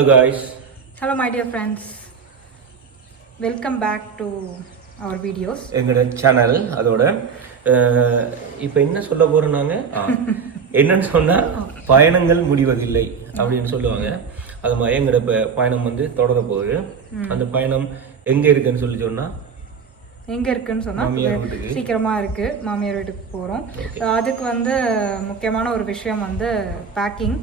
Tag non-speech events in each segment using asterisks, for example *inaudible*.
Hello guys Hello, my dear friends. Welcome back to our videos. எங்களோட channel அதோட இப்போ என்ன சொல்ல போறோம் நாங்க *laughs* ஆ, என்னன்னு சொன்னா பயணங்கள் முடிவதில்லை அப்படின்னு சொல்லுவாங்க. அது மாதிரி எங்களோட பயணம் வந்து தொடர போகுது அந்த பயணம் எங்க இருக்குன்னு சொல்லி சொன்னா எங்க இருக்குன்னு சொன்னா மாமியார் வீட்டுக்கு. சீக்கிரமா இருக்கு. மாமியார் வீட்டுக்கு போறோம். அதுக்கு வந்து முக்கியமான ஒரு விஷயம் வந்து பேக்கிங்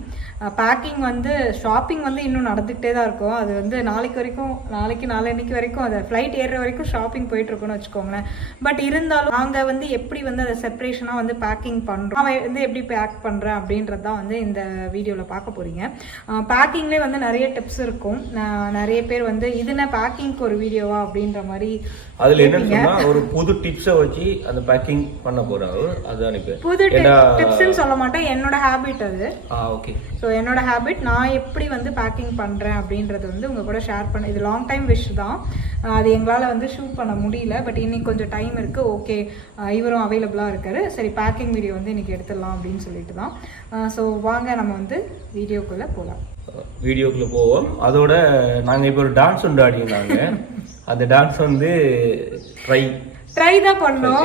பேக்கிங் வந்து ஷாப்பிங் வந்து இன்னும் நடந்துகிட்டே தான் இருக்கும். அது வந்து நாளைக்கு வரைக்கும் நாளைக்கு நாளன்னைக்கு வரைக்கும் அது ஃப்ளைட் ஏறுற வரைக்கும் ஷாப்பிங் போயிட்டு இருக்கும்னு வச்சுக்கோங்களேன். பட் இருந்தாலும் நாங்க வந்து எப்படி வந்து அதை செப்பரேஷனா வந்து பேக்கிங் பண்றோம் அவன் வந்து எப்படி பேக் பண்றேன் அப்படின்றது தான் வந்து இந்த வீடியோல பார்க்க போறீங்க. பேக்கிங்லேயே வந்து நிறைய டிப்ஸ் இருக்கும். நான் நிறைய பேர் வந்து இதுனா பேக்கிங்க்கு ஒரு வீடியோவா அப்படின்ற மாதிரி அதுல என்னன்னு ஒரு புது டிப்ஸை வச்சு அந்த பேக்கிங் பண்ண போறாங்க அதுதான் இப்போ. புது டிப்ஸ்னு சொல்ல மாட்டேன். என்னோட ஹேபிட் அது. ஆ ஓகே ஸோ என்னோட ஹேபிட் நான் எப்படி வந்து பேக்கிங் பண்ணுறேன் அப்படின்றது வந்து உங்கள் கூட ஷேர் பண்ண இது லாங் டைம் விஷ் தான். அது எங்களால் வந்து ஷூட் பண்ண முடியல. பட் இன்னைக்கு கொஞ்சம் டைம் இருக்குது ஓகே இவரும் அவைலபிளாக இருக்காரு. சரி பேக்கிங் வீடியோ வந்து இன்னைக்கு எடுத்துடலாம் அப்படின்னு சொல்லிட்டு தான். ஸோ வாங்க நம்ம வந்து வீடியோக்குள்ளே போகலாம் வீடியோக்குள்ள போவோம். அதோட நாங்க இப்போ ஒரு டான்ஸ் ஒன்று ஆடினாங்க அந்த டான்ஸ் வந்து ட்ரை ட்ரை தான் பண்ணோம்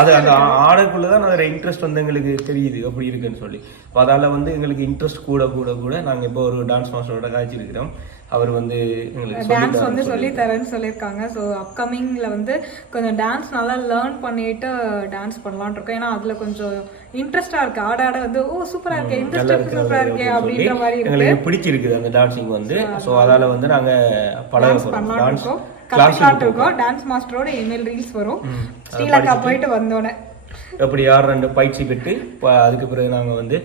அது அந்த ஆடக்குள்ளதான் அதோட இன்ட்ரெஸ்ட் வந்து எங்களுக்கு தெரியுது எப்படி இருக்குன்னு சொல்லி. அதால வந்து எங்களுக்கு இன்ட்ரெஸ்ட் கூட கூட கூட நாங்க இப்போ ஒரு டான்ஸ் மாஸ்டரோட காய்ச்சிருக்கிறோம். அவர் வந்து எங்களுக்கு டான்ஸ் வந்து சொல்லி தரேன்னு சொல்லியிருக்காங்க. ஸோ அப்கமிங்ல வந்து கொஞ்சம் டான்ஸ் நல்லா லேர்ன் பண்ணிட்டு டான்ஸ் பண்ணலாம்னு இருக்கோம். ஏன்னா அதுல கொஞ்சம் இன்ட்ரெஸ்டா இருக்கு. ஆட ஆட வந்து ஓ சூப்பரா இருக்கு இந்த நல்லா ஸ்டெப் இருக்கிறது சூப்பரா இருக்கே அப்படின்ற மாதிரி எங்களுக்கு பிடிச்சிருக்குது அந்த டான்சிங் வந்து. ஸோ அதால வந்து நாங்க பழக டான்ஸ் கத்துக்கலாம்னு இருக்கோம். டான்ஸ் மாஸ்டரோட இமெயில் ரீல்ஸ் வரும். ஸ்ரீலங்கா போயிட்டு வந்தோடனே எப்படி யார் ரெண்டு பயிற்சி பெற்று இப்ப அதுக்கு பிறகு நாங்க வந்து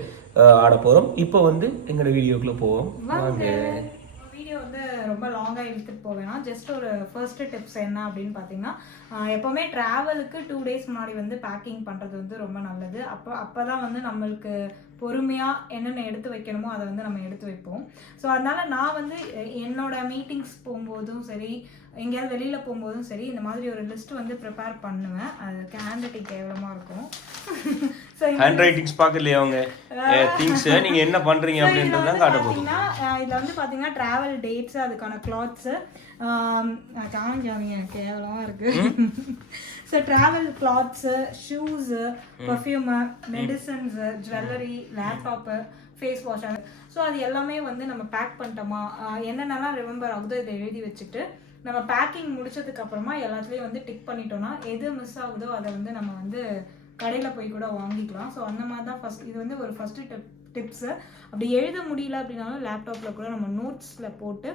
ஆட போறோம். இப்போ வந்து எங்களோட வீடியோக்குள்ள போவோம். வாங்க. ரொம்ப லாங்காக இழுத்துட்டு போவேனா ஜஸ்ட் ஒரு ஃபர்ஸ்ட் டிப்ஸ் என்ன அப்படின்னு பார்த்தீங்கன்னா எப்போவுமே ட்ராவலுக்கு டூ டேஸ் முன்னாடி வந்து பேக்கிங் பண்ணுறது வந்து ரொம்ப நல்லது. அப்போ அப்போ தான் வந்து நம்மளுக்கு பொறுமையாக என்னென்ன எடுத்து வைக்கணுமோ அதை வந்து நம்ம எடுத்து வைப்போம். ஸோ அதனால நான் வந்து என்னோட மீட்டிங்ஸ் போகும்போதும் சரி எங்கேயாவது வெளியில் போகும்போதும் சரி இந்த மாதிரி ஒரு லிஸ்ட் வந்து ப்ரிப்பேர் பண்ணுவேன். அது ஹேண்ட் ரைட்டிங் கேவலமாக இருக்கும். *laughs* ஹேண்ட் ரைட்டிங்ஸ் பார்க்கலையா அவங்க? திங்ஸ் நீங்க என்ன பண்றீங்க அப்படின்றது தான் காட்ட அஹ் இதுல வந்து பார்த்தீங்கன்னா ட்ராவல் டேட்ஸ் அதுக்கான கிளாத்ஸு காமிஞ்சாமிங்க கேவலமாக இருக்கு. So travel clothes shoes perfume medicines jewellery laptop face wash so அது எல்லாமே வந்து நம்ம பேக் பண்ணிட்டோமா? என்னென்னலாம் ரிமெம்பர் ஆகுதோ இதை எழுதி வச்சுட்டு நம்ம பேக்கிங் முடிச்சதுக்கு அப்புறமா எல்லாத்துலேயும் வந்து டிக் பண்ணிட்டோம்னா எது மிஸ் ஆகுதோ அதை வந்து நம்ம வந்து கடையில் போய் கூட வாங்கிக்கலாம். ஸோ அந்த மாதிரி தான் ஃபஸ்ட் இது வந்து ஒரு ஃபஸ்ட்டு டிப் டிப்ஸு அப்படி எழுத முடியல அப்படின்னாலும் லேப்டாப்பில் கூட நம்ம நோட்ஸில் போட்டு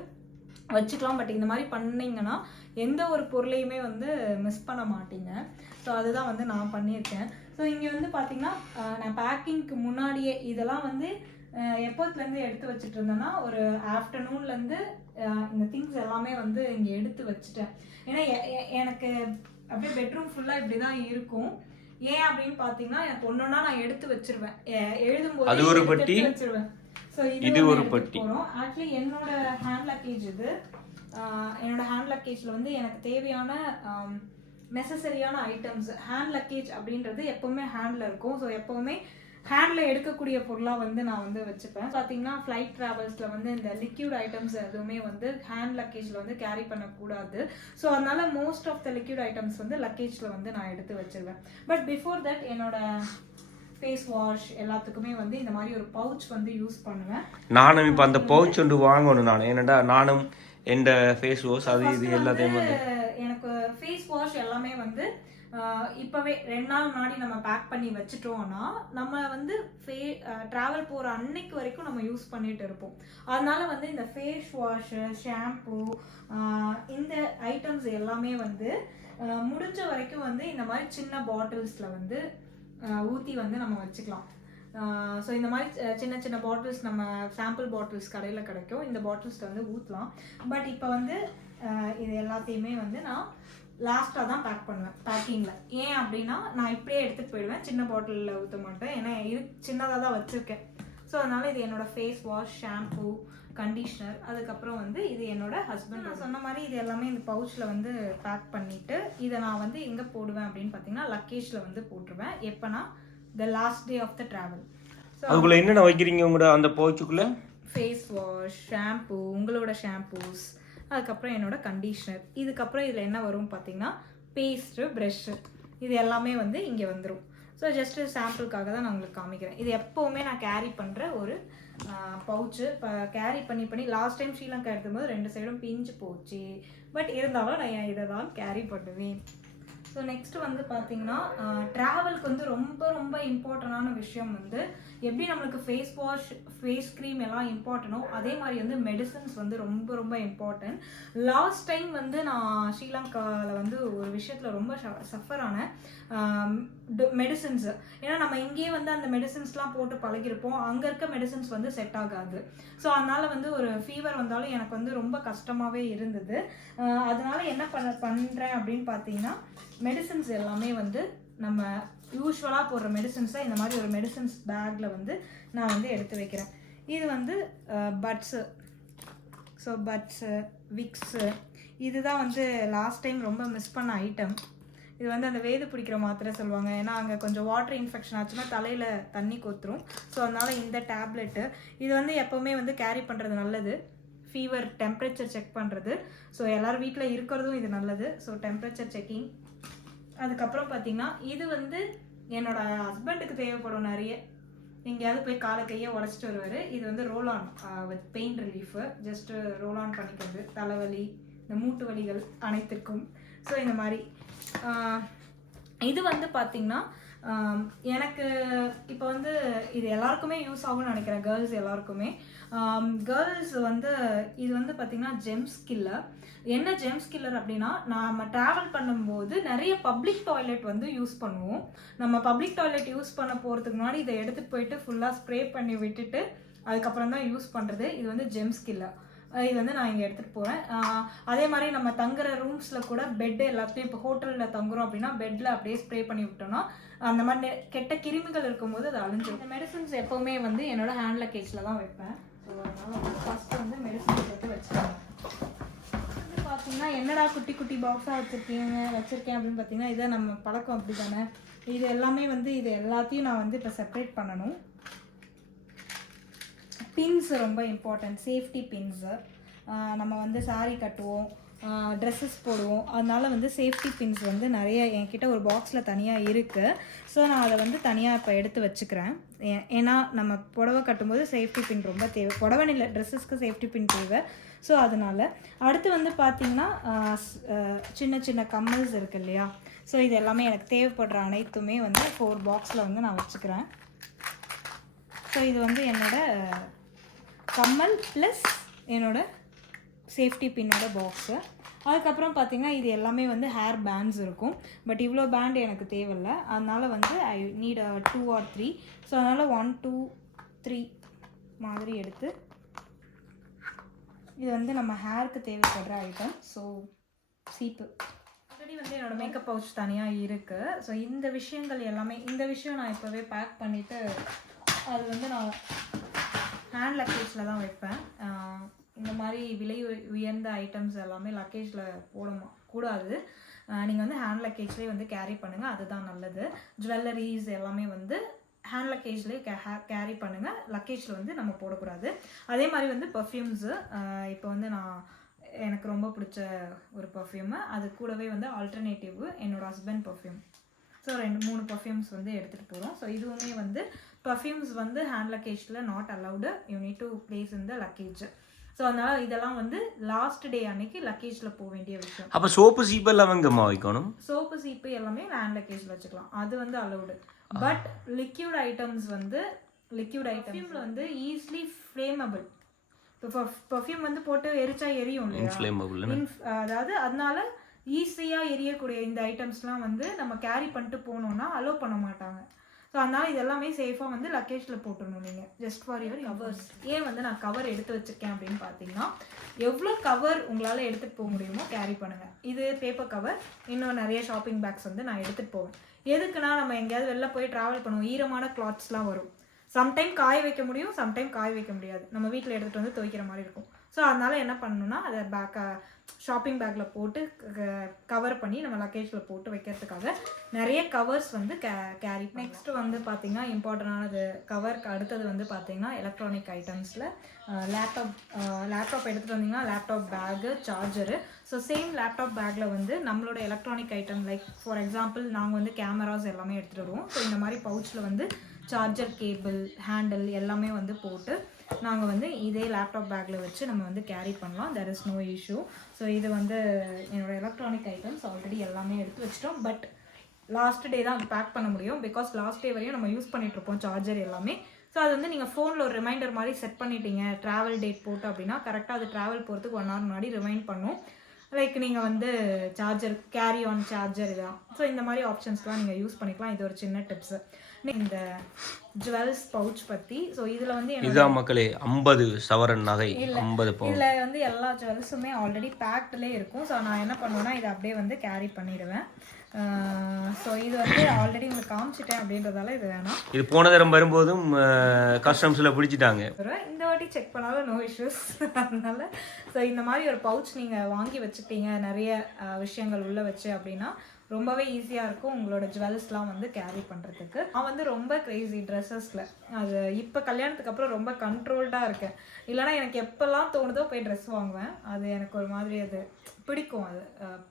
வச்சுக்கலாம் பட் இந்த மாதிரி பண்ணீங்கன்னா எந்த ஒரு பொருளையுமே வந்து மிஸ் பண்ண மாட்டீங்க. ஸோ அதுதான் வந்து நான் பண்ணியிருக்கேன். ஸோ இங்கே வந்து பார்த்தீங்கன்னா நான் பேக்கிங்க்கு முன்னாடியே இதெல்லாம் வந்து எப்போத்துலேருந்து எடுத்து வச்சுட்டு இருந்தேன்னா ஒரு ஆஃப்டர்நூன்லேருந்து இந்த திங்ஸ் எல்லாமே வந்து இங்கே எடுத்து வச்சுட்டேன். ஏன்னா எனக்கு அப்படியே பெட்ரூம் ஃபுல்லாக இப்படி தான் இருக்கும். ஏன் அப்படின்னு பார்த்தீங்கன்னா எனக்கு ஒன்றொன்னா நான் எடுத்து வச்சிருவேன். எழுதும்போது அது ஒரு வச்சிருவேன். இது ஒரு பட்டி. ஆக்சுவலி என்னோட ஹேண்ட் லக்கேஜ் இது. என்னோட ஹேண்ட் லக்கேஜில் வந்து எனக்கு தேவையான நெசசரியான ஐட்டம்ஸ் ஹேண்ட் லக்கேஜ் அப்படின்றது எப்பவுமே ஹேண்டில் இருக்கும். ஸோ எப்பவுமே ஹேண்டில் எடுக்கக்கூடிய பொருளாக வந்து நான் வந்து வச்சுப்பேன். பார்த்தீங்கன்னா ஃப்ளைட் ட்ராவல்ஸில் வந்து இந்த லிக்யூட் ஐட்டம்ஸ் எதுவுமே வந்து ஹேண்ட் லக்கேஜில் வந்து கேரி பண்ணக்கூடாது. ஸோ அதனால most of the liquid items வந்து லக்கேஜில் வந்து நான் எடுத்து வச்சிருவேன். பட் பிஃபோர் தட் என்னோட ஃபேஸ் வாஷ் எல்லாத்துக்குமே வந்து இந்த மாதிரி ஒரு பவுச் வந்து யூஸ் பண்ணுவேன். நானும் இப்போ அந்த பவுச் ஒன்று வாங்கணும் நான். ஏன்னாடா நானும் எந்த ஃபேஸ் வாஷ் அது இது எல்லாத்தையும் வந்து எனக்கு ஃபேஸ் வாஷ் எல்லாமே வந்து இப்பவே ரெண்டு நாள் முன்னாடி நம்ம பேக் பண்ணி வச்சுட்டோம்னா நம்ம வந்து ஃபே ட்ராவல் போகிற அன்னைக்கு வரைக்கும் நம்ம யூஸ் பண்ணிட்டு இருப்போம். அதனால வந்து இந்த ஃபேஸ் வாஷு ஷாம்பு இந்த ஐட்டம்ஸ் எல்லாமே வந்து முடிஞ்ச வரைக்கும் வந்து இந்த மாதிரி சின்ன பாட்டில்ஸில் வந்து ஊற்றி வந்து நம்ம வச்சுக்கலாம். ஸோ இந்த மாதிரி சின்ன சின்ன பாட்டில்ஸ் நம்ம சாம்பிள் பாட்டில்ஸ் கடையில் கிடைக்கும். இந்த பாட்டில்ஸில் வந்து ஊற்றலாம் பட் இப்போ வந்து இது எல்லாத்தையுமே வந்து நான் லாஸ்ட்டாக தான் பேக் பண்ணுவேன் பேக்கிங்கில் ஏன் அப்படின்னா நான் இப்படியே எடுத்துகிட்டு போயிடுவேன். சின்ன பாட்டிலில் ஊற்ற மாட்டேன். ஏன்னா இரு சின்னதாக தான் வச்சுருக்கேன். ஸோ அதனால் இது என்னோடய ஃபேஸ் வாஷ் ஷாம்பூ கண்டிஷ்னர் அதுக்கப்புறம் வந்து இது என்னோட ஹஸ்பண்ட் நான் சொன்ன மாதிரி இது எல்லாமே இந்த பவுச்சில் வந்து பேக் பண்ணிவிட்டு இதை நான் வந்து எங்கே போடுவேன் அப்படின்னு பார்த்தீங்கன்னா லக்கேஜில் வந்து போட்டுருவேன். எப்போனா the last day of the travel so அதுக்குள்ள என்னென்ன வைக்கிறீங்க உங்களோட அந்த பவுச்சுக்குள்ள ஃபேஸ் வாஷ் ஷாம்பு உங்களோட ஷாம்பூஸ் அதுக்கப்புறம் என்னோட கண்டிஷ்னர் இதுக்கப்புறம் இதில் என்ன வரும் பார்த்தீங்கன்னா பேஸ்ட்டு ப்ரெஷ்ஷு இது எல்லாமே வந்து இங்கே வந்துடும் ஸோ ஜஸ்ட்டு சாம்பிளுக்காக தான் நான் உங்களுக்கு காமிக்கிறேன். இது எப்போவுமே நான் கேரி பண்ணுற ஒரு பவுச்சு இப்போ கேரி பண்ணி பண்ணி லாஸ்ட் டைம் ஸ்ரீலங்கா எடுக்கும்போது ரெண்டு சைடும் பிஞ்சு போச்சு. பட் இருந்தாலும் நான் இதை தான் கேரி பண்ணுவேன். ஸோ நெக்ஸ்ட் வந்து பார்த்தீங்கன்னா ட்ராவலுக்கு வந்து ரொம்ப ரொம்ப இம்பார்ட்டண்டான விஷயம் வந்து எப்படி நம்மளுக்கு ஃபேஸ் வாஷ் ஃபேஸ் க்ரீம் எல்லாம் இம்பார்ட்டனோ அதே மாதிரி வந்து மெடிசன்ஸ் வந்து ரொம்ப ரொம்ப இம்பார்ட்டன்ட் லாஸ்ட் டைம் வந்து நான் ஸ்ரீலங்காவில் வந்து ஒரு விஷயத்தில் ரொம்ப சஃபர் ஆனேன். மெடிசன்ஸ் ஏன்னா நம்ம இங்கேயே வந்து அந்த மெடிசன்ஸ்லாம் போட்டு பழகிருப்போம். அங்கே இருக்க மெடிசன்ஸ் வந்து செட் ஆகாது. ஸோ அதனால் வந்து ஒரு ஃபீவர் வந்தாலும் எனக்கு வந்து ரொம்ப கஷ்டமாகவே இருந்தது. அதனால் என்ன பண்ண பண்ணுறேன் அப்படின்னு பார்த்தீங்கன்னா மெடிசன்ஸ் எல்லாமே வந்து நம்ம யூஸ்வலாக போடுற மெடிசன்ஸை இந்த மாதிரி ஒரு மெடிசன்ஸ் பேக்கில் வந்து நான் வந்து எடுத்து வைக்கிறேன். இது வந்து பட்ஸு ஸோ பட்ஸு விக்ஸு இதுதான் வந்து லாஸ்ட் டைம் ரொம்ப மிஸ் பண்ண ஐட்டம் இது வந்து அந்த வேது பிடிக்கிற மாத்திரை சொல்லுவாங்க. ஏன்னா அங்கே கொஞ்சம் வாட்டர் இன்ஃபெக்ஷன் ஆச்சுன்னா தலையில் தண்ணி கொத்துரும். ஸோ அதனால இந்த டேப்லெட்டு இது வந்து எப்போவுமே வந்து கேரி பண்ணுறது நல்லது. ஃபீவர் டெம்பரேச்சர் செக் பண்ணுறது ஸோ எல்லோரும் வீட்டில் இருக்கிறதும் இது நல்லது. ஸோ டெம்பரேச்சர் செக்கிங் அதுக்கப்புறம் பார்த்தீங்கன்னா இது வந்து என்னோட ஹஸ்பண்டுக்கு தேவைப்படும் நிறைய. எங்கேயாவது போய் காலை கையை உடச்சிட்டு வருவார். இது வந்து roll on with pain relief just roll on பண்ணிக்கிறது. தலைவலி இந்த மூட்டு வலிகள் அனைத்திற்கும். ஸோ இந்த மாதிரி. இது வந்து பார்த்திங்கன்னா எனக்கு இப்போ வந்து இது எல்லாருக்குமே யூஸ் ஆகும்னு நினைக்கிறேன். கேர்ள்ஸ் எல்லாருக்குமே. கேர்ள்ஸ் வந்து இது வந்து பார்த்திங்கன்னா ஜெம்ஸ் கில்லர் என்ன ஜெம்ஸ் கில்லர் அப்படின்னா நாம் ட்ராவல் பண்ணும்போது நிறைய பப்ளிக் டாய்லெட் வந்து யூஸ் பண்ணுவோம். நம்ம பப்ளிக் டாய்லெட் யூஸ் பண்ண போகிறதுக்கு முன்னாடி இதை எடுத்துகிட்டு போயிட்டு ஃபுல்லாக ஸ்ப்ரே பண்ணி விட்டுட்டு அதுக்கப்புறம் தான் யூஸ் பண்ணுறது இது வந்து ஜெம்ஸ் கில்லர் இது வந்து நான் இங்கே எடுத்துகிட்டு போகிறேன் அதே மாதிரி நம்ம தங்குற ரூம்ஸில் கூட பெட்டு எல்லாத்தையும் இப்போ ஹோட்டலில் தங்குறோம் அப்படின்னா பெட்டில் அப்படியே ஸ்ப்ரே பண்ணி விட்டோம்னா அந்த மாதிரி கெட்ட கிருமிகள் இருக்கும்போது அது அழிஞ்சிடும் இந்த மெடிசன்ஸ் எப்போவுமே வந்து என்னோடய ஹேண்ட் லக்கேஜில் தான் வைப்பேன். அதனால் ஃபஸ்ட்டு வந்து மெடிசன் எடுத்து வச்சுருக்கேன் வந்து பார்த்தீங்கன்னா என்னடா குட்டி குட்டி பாக்ஸாக வச்சுருக்கீங்க வச்சுருக்கேன் அப்படின்னு பார்த்தீங்கன்னா இதை நம்ம பழக்கம் அப்படி தானே இது எல்லாமே வந்து இது எல்லாத்தையும் நான் வந்து இப்போ செப்பரேட் பண்ணணும் பின்ஸ் ரொம்ப இம்பார்ட்டன்ட் சேஃப்டி பின்ஸு நம்ம வந்து சாரி கட்டுவோம். ட்ரெஸ்ஸஸ் போடுவோம். அதனால் வந்து சேஃப்டி பின்ஸ் வந்து நிறைய என்கிட்ட ஒரு பாக்ஸில் தனியாக இருக்குது ஸோ நான் அதை வந்து தனியாக இப்போ எடுத்து வச்சுக்கிறேன். ஏ- ஏன்னா நம்ம புடவை கட்டும்போது சேஃப்டி பின் ரொம்ப தேவை. புடவை இல்லை ட்ரெஸ்ஸஸ்க்கு சேஃப்டி பின் தேவை. ஸோ அதனால் அடுத்து வந்து பார்த்திங்கன்னா சின்ன சின்ன கம்மல்ஸ் இருக்கு இல்லையா? ஸோ இது எல்லாமே எனக்கு தேவைப்படுற அனைத்துமே வந்து ஃபோர் பாக்ஸில் வந்து நான் வச்சுக்கிறேன். ஸோ இது வந்து என்னோட கம்மல் ப்ளஸ் என்னோட சேஃப்டி பின்னோட பாக்ஸு அதுக்கப்புறம் பார்த்தீங்கன்னா இது எல்லாமே வந்து ஹேர் பேண்ட்ஸ் இருக்கும். பட் இவ்வளோ பேண்ட் எனக்கு தேவையில்லை. அதனால் வந்து I need two or three so அதனால் ஒன் டூ த்ரீ மாதிரி எடுத்து இது வந்து நம்ம ஹேருக்கு தேவைப்படுற ஐட்டம் ஸோ சீப்பு ஆல்ரெடி வந்து என்னோடய மேக்கப் பவுச் தனியாக இருக்குது ஸோ இந்த விஷயங்கள் எல்லாமே இந்த விஷயம் நான் இப்போவே பேக் பண்ணிவிட்டு அது வந்து நான் ஹேண்ட் லக்கேஜில் தான் வைப்பேன். இந்த மாதிரி விலை உயர்ந்த ஐட்டம்ஸ் எல்லாமே லக்கேஜில் போடமா கூடாது. நீங்கள் வந்து ஹேண்ட் லக்கேஜ்லேயே வந்து கேரி பண்ணுங்கள் அதுதான் நல்லது. ஜுவல்லரிஸ் எல்லாமே வந்து ஹேண்ட் லக்கேஜ்லேயே கே கேரி பண்ணுங்கள் லக்கேஜில் வந்து நம்ம போடக்கூடாது. அதே மாதிரி வந்து பர்ஃப்யூம்ஸு இப்போ வந்து நான் எனக்கு ரொம்ப பிடிச்ச ஒரு பர்ஃப்யூமு அது கூடவே வந்து ஆல்டர்னேட்டிவ் என்னோட ஹஸ்பண்ட் பர்ஃப்யூம் ஸோ ரெண்டு மூணு பர்ஃப்யூம்ஸ் வந்து எடுத்துகிட்டு போகிறோம் ஸோ இதுவுமே வந்து பர்ஃப்யூம்ஸ் வந்து hand லக்கேஜில் not allowed you need to place இந்த லக்கேஜ் ஸோ அதனால் இதெல்லாம் வந்து லாஸ்ட் டே அன்னைக்கு லக்கேஜில் போக வேண்டிய விஷயம். அப்ப சோப்பு சீப்பெல்லாம் எங்கம்மா வைக்கணும்? சோப்பு சீப்பு எல்லாமே ஹேண்ட் லக்கேஜில் வச்சுக்கலாம். அது வந்து அலௌடு பட் லிக்யூட் ஐட்டம்ஸ் வந்து லிக்யூட் ஐட்டம்ஸில் வந்து ஈஸிலி ஃப்ளேமபிள் இப்போ பர்ஃப்யூம் வந்து போட்டு எரிச்சா எரியும் அதாவது அதனால ஈஸியாக எரியக்கூடிய இந்த ஐட்டம்ஸ்லாம் வந்து நம்ம கேரி பண்ணிட்டு போனோம்னா அலோவ் பண்ண மாட்டாங்க. ஸோ அதனால இதெல்லாமே சேஃபாக வந்து லக்கேஜில் போட்டுடணும் நீங்கள் ஜஸ்ட் ஃபார் யுவர் கவர்ஸ் ஏன் வந்து நான் கவர் எடுத்து வச்சிருக்கேன் அப்படின்னு பார்த்தீங்கன்னா எவ்வளோ கவர் உங்களால் எடுத்துகிட்டு போக முடியுமோ கேரி பண்ணுங்கள் இது பேப்பர் கவர் இன்னும் நிறைய ஷாப்பிங் பேக்ஸ் வந்து நான் எடுத்துகிட்டு போவேன். எதுக்குன்னா நம்ம எங்கேயாவது வெளில போய் ட்ராவல் பண்ணுவோம். ஈரமான கிளாத்ஸ்லாம் வரும். சம்டைம் காய வைக்க முடியும் சம்டைம் காய வைக்க முடியாது. நம்ம வீட்டில் எடுத்துகிட்டு வந்து துவைக்கிற மாதிரி இருக்கும். ஸோ அதனால் என்ன பண்ணணும்னா அதை பேக்கை ஷாப்பிங் பேக்கில் போட்டு கவர் பண்ணி நம்ம லக்கேஜில் போட்டு வைக்கிறதுக்காக நிறைய கவர்ஸ் வந்து கே கேரி நெக்ஸ்ட் வந்து பார்த்திங்கன்னா இம்பார்ட்டண்டானது கவருக்கு அடுத்தது வந்து பார்த்திங்கன்னா எலக்ட்ரானிக் ஐட்டம்ஸில் லேப்டாப் லேப்டாப் எடுத்துகிட்டு வந்தீங்கன்னா laptop bag charger so same laptop பேக்கில் வந்து நம்மளோட electronic item like for example நாங்கள் வந்து கேமராஸ் எல்லாமே எடுத்துகிட்டு வருவோம். ஸோ இந்த மாதிரி பவுச்சில் வந்து சார்ஜர் கேபிள் ஹேண்டில் எல்லாமே வந்து போட்டு நாங்கள் வந்து இதே லேப்டாப் பேக்கில் வச்சு நம்ம வந்து கேரி பண்ணலாம். There is no issue so இது வந்து என்னோடய எலக்ட்ரானிக் ஐட்டம்ஸ் ஆல்ரெடி எல்லாமே எடுத்து வச்சிட்டோம். பட் லாஸ்ட் டே தான் பேக் பண்ண முடியும். பிகாஸ் லாஸ்ட் டே வரையும் நம்ம யூஸ் பண்ணிகிட்ருப்போம் சார்ஜர் எல்லாமே. ஸோ அது வந்து நீங்கள் ஃபோனில் ஒரு ரிமைண்டர் மாதிரி செட் பண்ணிட்டீங்க. ட்ராவல் டேட் போட்டு அப்படின்னா கரெக்டாக அது ட்ராவல் போகிறதுக்கு ஒன் ஹவர் முன்னாடி ரிமைண்ட் பண்ணும். லைக் நீங்கள் வந்து சார்ஜர் கேரி ஆன் சார்ஜர் இதான் ஸோ இந்த மாதிரி ஆப்ஷன்ஸ்லாம் நீங்கள் யூஸ் பண்ணிக்கலாம். இது ஒரு சின்ன டிப்ஸு இந்த ஜுவல்ஸ் பவுச் பற்றி ஸோ இதில் வந்து இதுதான் மக்களே ஐம்பது சவரன் நகை ஐம்பது இதில் வந்து எல்லா ஜுவல்ஸுமே ஆல்ரெடி பேக்ட்லேயே இருக்கும். ஸோ நான் என்ன பண்ணுவேன்னா இதை அப்படியே வந்து கேரி பண்ணிடுவேன். ஸோ இது வந்து ஆல்ரெடி உங்களுக்கு காமிச்சிட்டேன் அப்படின்றதால இது வேணாம். இது போன தரம் வரும்போதும் கஸ்டம்ஸில் பிடிச்சிட்டாங்க. இந்த வாட்டி செக் பண்ணாலும் நோ இஷ்யூஸ் அதனால ஸோ இந்த மாதிரி ஒரு பவுச் நீங்கள் வாங்கி வச்சுட்டீங்க நிறைய விஷயங்கள் உள்ளே வச்சு அப்படின்னா ரொம்பவே ஈஸியாக இருக்கும் உங்களோட ஜுவல்ஸ்லாம் வந்து கேரி பண்ணுறதுக்கு நான் வந்து ரொம்ப க்ரேசி ட்ரெஸ்ஸஸில் அது இப்போ கல்யாணத்துக்கு அப்புறம் ரொம்ப கண்ட்ரோல்டாக இருக்கேன். இல்லைனா எனக்கு எப்போல்லாம் தோணுதோ போய் ட்ரெஸ் வாங்குவேன். அது எனக்கு ஒரு மாதிரி அது பிடிக்கும் அது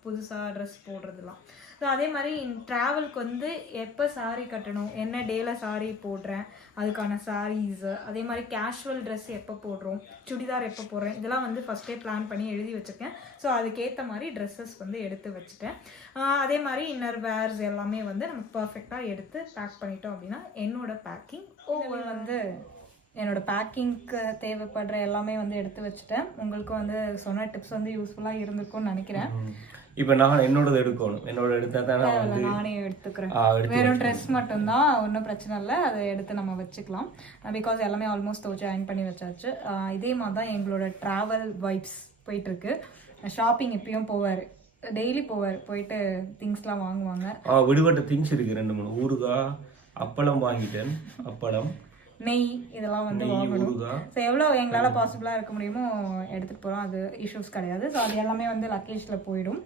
புதுசாக ட்ரெஸ் போடுறதுலாம். ஸோ அதே மாதிரி ட்ராவலுக்கு வந்து எப்போ saree கட்டணும்? என்ன டேல saree போடுறேன்? அதுக்கான சாரீஸு அதே மாதிரி கேஷுவல் ட்ரெஸ் எப்போ போடுறோம்? சுடிதார் எப்போ போடுறேன்? இதெல்லாம் வந்து ஃபஸ்ட்டே பிளான் பண்ணி எழுதி வச்சுருக்கேன். ஸோ அதுக்கேற்ற மாதிரி ட்ரெஸ்ஸஸ் வந்து எடுத்து வச்சுட்டேன். அதே மாதிரி இன்னர் வேர்ஸ் எல்லாமே வந்து நம்ம பர்ஃபெக்டாக எடுத்து பேக் பண்ணிட்டோம் அப்படின்னா என்னோட பேக்கிங் ஒவ்வொரு வந்து என்னோட பேக்கிங்க்கு தேவைப்படுற எல்லாமே வந்து எடுத்து வச்சுட்டேன். உங்களுக்கு வந்து சொன்ன டிப்ஸ் வந்து யூஸ்ஃபுல்லாக இருந்திருக்கும்னு நினைக்கிறேன். இப்போ நான் என்னோடது எடுக்கணும். என்னோட எடுத்தால் தான் நான் வந்து நானே எடுத்துக்கிறேன். எடுத்து வெறும் ட்ரெஸ் மட்டும்தான் ஒன்றும் பிரச்சனை இல்லை. அதை எடுத்து நம்ம வச்சுக்கலாம். பிகாஸ் எல்லாமே ஆல்மோஸ்ட் துவச்சி அயன் பண்ணி வச்சாச்சு. இதே மாதிரி தான் எங்களோட ட்ராவல் வைப்ஸ் போயிட்டுருக்கு. ஷாப்பிங் இப்பயும் போவார். டெய்லி போவார். போயிட்டு திங்ஸ்லாம் வாங்குவாங்க. விடுபட்ட திங்ஸ் இருக்கு ரெண்டு மூணு. ஊறுகாய் அப்பளம் வாங்கிட்டேன். அப்பளம். நெய் இதெல்லாம் வந்து வாங்கணும். ஸோ எவ்வளோ எங்களால் பாசிபிளாக இருக்க முடியுமோ எடுத்துகிட்டு போகிறோம் அது இஷ்யூஸ் கிடையாது. ஸோ அது எல்லாமே வந்து லக்கேஜில் போயிடும்.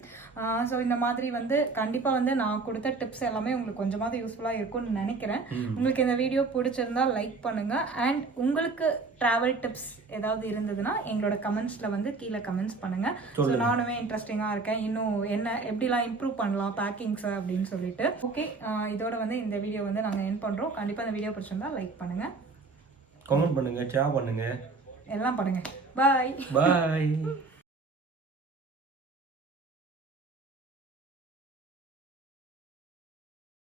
ஸோ இந்த மாதிரி வந்து கண்டிப்பாக வந்து நான் கொடுத்த டிப்ஸ் எல்லாமே உங்களுக்கு கொஞ்சமாவது யூஸ்ஃபுல்லாக இருக்கும்னு நினைக்கிறேன். உங்களுக்கு இந்த வீடியோ பிடிச்சிருந்தா லைக் பண்ணுங்கள் அண்ட் உங்களுக்கு ட்ராவல் டிப்ஸ் ஏதாவது இருந்ததுன்னா எங்களோட கமெண்ட்ஸில் வந்து கீழே கமெண்ட்ஸ் பண்ணுங்கள் ஸோ நானுமே இன்ட்ரெஸ்டிங்காக இருக்கேன். இன்னும் என்ன எப்படிலாம் இம்ப்ரூவ் பண்ணலாம் பேக்கிங்ஸை அப்படின்னு சொல்லிட்டு. ஓகே இதோட வந்து இந்த வீடியோ வந்து நாங்கள் என் பண்ணுறோம் கண்டிப்பாக இந்த வீடியோ பிடிச்சிருந்தா லைக் பண்ணுங்கள் கமெண்ட் பண்ணுங்க ஷேர் பண்ணுங்க. எல்லாம் பண்ணுங்க. பாய் பாய்